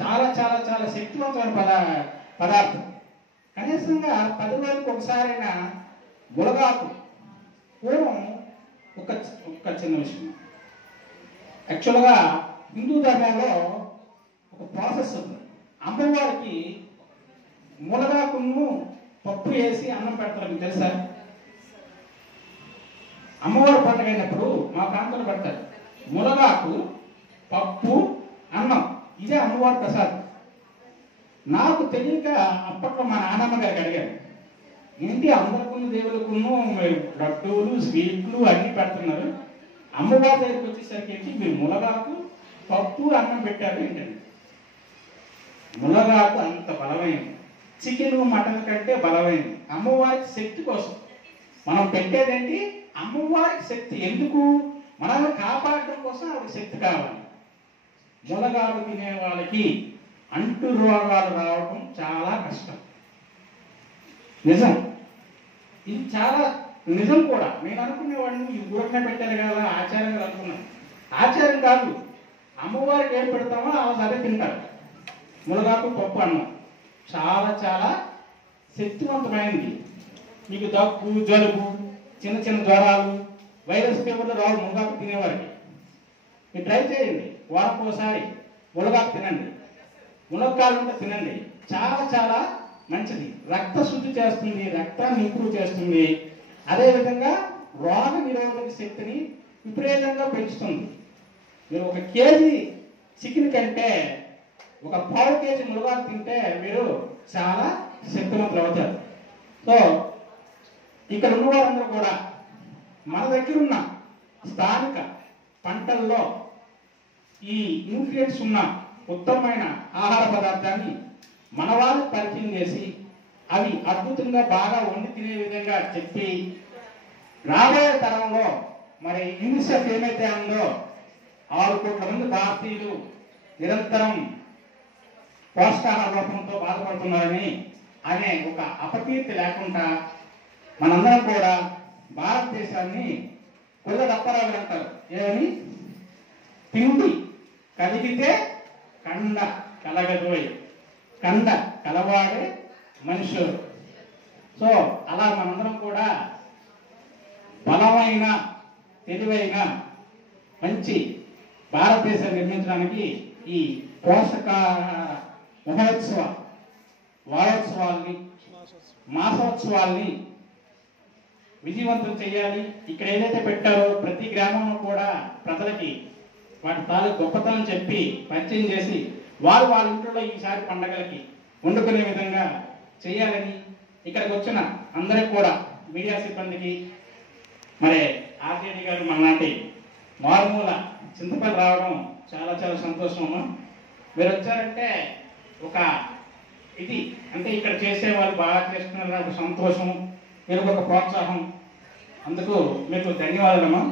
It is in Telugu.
చాలా చాలా చాలా శక్తివంతమైన పదార్థం. కనీసంగా 10 రోజులకు ఒకసారైనా మునగాకు. పూర్వం ఒక చిన్న విషయం, యాక్చువల్గా హిందూ ధర్మంలో ఒక ప్రాసెస్ ఉంది. అమ్మవారికి మునగాకును పప్పు వేసి అన్నం పెడతారు, మీకు తెలుసా? అమ్మవారి పండుగ అయినప్పుడు మా ప్రాంతంలో పెడతారు మునగాకు, పప్పు, అన్నం. ఇదే అమ్మవారి ప్రసాదం. నాకు తెలియక అప్పట్లో మా నాన్నమ్మ గారికి అడిగాను, ఏంటి అందరికున్న దేవులకును లడ్డూలు స్వీట్లు అన్నీ పెడుతున్నారు, అమ్మవారి దగ్గరికి వచ్చేసరికి ఏంటి మీరు మునగాకు పప్పు అన్నం పెట్టారు ఏంటండి? మునగాకు అంత బలమైనది, చికెన్ మటన్ కంటే బలమైనది. అమ్మవారికి శక్తి కోసం మనం పెట్టేదేంటి? అమ్మవారికి శక్తి. ఎందుకు? మనల్ని కాపాడడం కోసం ఆవిడ శక్తి కావాలి. మునగాకు తినే వాళ్ళకి అంటు రోగాలు రావడం చాలా కష్టం. నిజం, ఇది చాలా నిజం కూడా. నేను అనుకునేవాడిని ఈ ఊరనే పెట్టారు కదా ఆచారంగా అనుకున్నాను. ఆచారం కాదు, అమ్మవారికి ఏం పెడతామో అదే తింటారు. మునగాకు పప్పు అన్నం చాలా చాలా శక్తివంతమైనది. మీకు దగ్గు జలుబు చిన్న చిన్న జ్వరాలు వైరస్ ఫీవర్లు రావు మునగాకు తినేవారికి. మీరు ట్రై చేయండి, వారం ఒకసారి మునగాకు తినండి, మునక్కాయలు ఉంటే తినండి. చాలా చాలా మంచిది, రక్త శుద్ధి చేస్తుంది, రక్తాన్ని ఇంప్రూవ్ చేస్తుంది. అదేవిధంగా రోగ నిరోధక శక్తిని విపరీతంగా పెంచుతుంది. మీరు 1 కేజీ చికెన్ కంటే 1/4 కేజీ మునగాకు తింటే మీరు చాలా శక్తివంతులు అవుతారు. సో ఇక్కడ ఉన్న వారందరూ కూడా మన దగ్గర ఉన్న స్థానిక పంటల్లో ఈ న్యూట్రియంట్స్ ఉన్న ఉత్తమమైన ఆహార పదార్థాన్ని మన వాళ్ళకి పరిచయం చేసి అవి అద్భుతంగా బాగా వండి తినే విధంగా చెప్పి రాబోయే తరంలో మరి యూనిసెఫ్ ఏమైతే ఉందో 6 కోట్ల మంది భారతీయులు నిరంతరం పోషకాహార లోపంతో బాధపడుతున్నారని అనే ఒక అపకీర్తి లేకుండా మనందరం కూడా భారతదేశాన్ని కొల్ల దప్పరాలు అంటారు. ఏమని? తిండి కలిగితే కండ కలగదోయ్, కండ కలవాడే మనుషులు. సో అలా మనందరం కూడా బలమైన తెలివైన మంచి భారతదేశాన్ని నిర్మించడానికి ఈ పోషకాహార వారోత్సవాల్ని మాసోత్సవాల్ని విజయవంతం చేయాలి. ఇక్కడ ఏదైతే పెట్టారో ప్రతి గ్రామంలో కూడా ప్రజలకి వాటి తాలూకు గొప్పతనం చెప్పి పరిచయం చేసి వాళ్ళ ఇంట్లో ఈసారి పండగలకి వండుకునే విధంగా చేయాలని ఇక్కడికి వచ్చిన అందరికి కూడా మీడియా సిబ్బందికి మరి ఆర్జేడీ గారు మనలాంటి మారుమూల చింతపల్లి రావడం చాలా చాలా సంతోషం. మీరు వచ్చారంటే ఒక ఇది అంటే ఇక్కడ చేసే వాళ్ళు బాగా చేస్తున్నారు ఒక సంతోషం, మీరు ఒక ప్రోత్సాహం. అందుకు మీకు ధన్యవాదాలమ్మా.